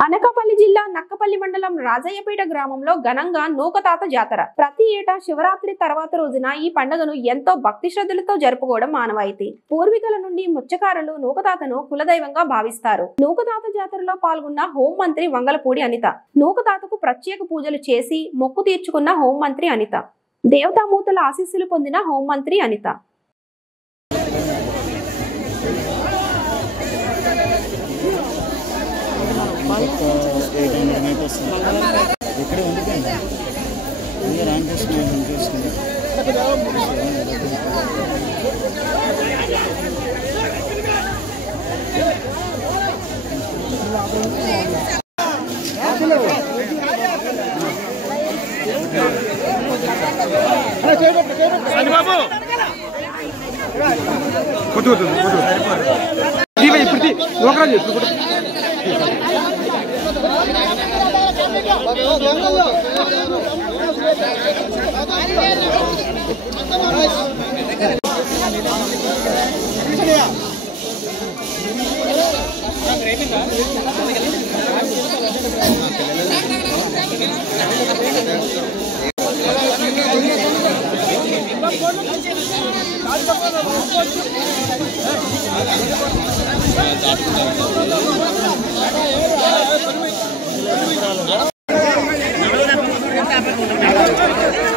అనకాపల్లి జిల్లా నక్కపల్లి మండలం రాజయ్యపేట గ్రామంలో ఘనంగా నూకతాత జాతర. ప్రతి ఏటా శివరాత్రి తర్వాత రోజున ఈ పండుగను ఎంతో భక్తి శ్రద్ధలతో జరుపుకోవడం మానవాయితీ. పూర్వీకుల నుండి ముత్యకారులు నూకతాతను కులదైవంగా భావిస్తారు. నూకతాత జాతరలో పాల్గొన్న హోంమంత్రి వంగలపూడి అనిత. నూకతాతకు ప్రత్యేక పూజలు చేసి మొక్కు తీర్చుకున్న హోంమంత్రి అనిత. దేవతామూర్తుల ఆశీస్సులు పొందిన హోంమంత్రి అనిత. ఇక్కడే ఉండిపోయింది రామకృష్ణ బాబు